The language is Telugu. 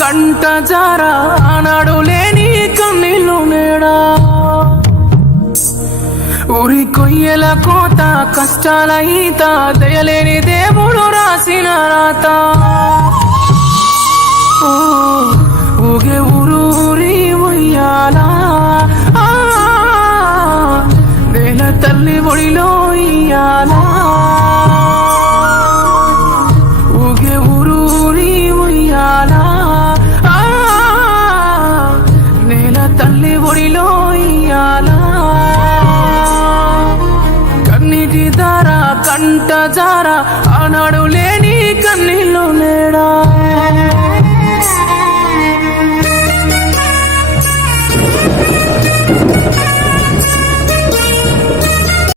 కంట జారా ఆనాడు లేని కన్నీళ్ళు నేడా ఊరి కొయ్యల కోత కష్టాల ఈత దయలేని దేవుడు రాసిన రాత. ఊగే ఊరు ఊరి ఉయ్యాల. నేల తల్లి ఒడిలో ఇయ్యాలా తల్లి ఒడిలో కన్నీటి దార కంట జార ఆనాడు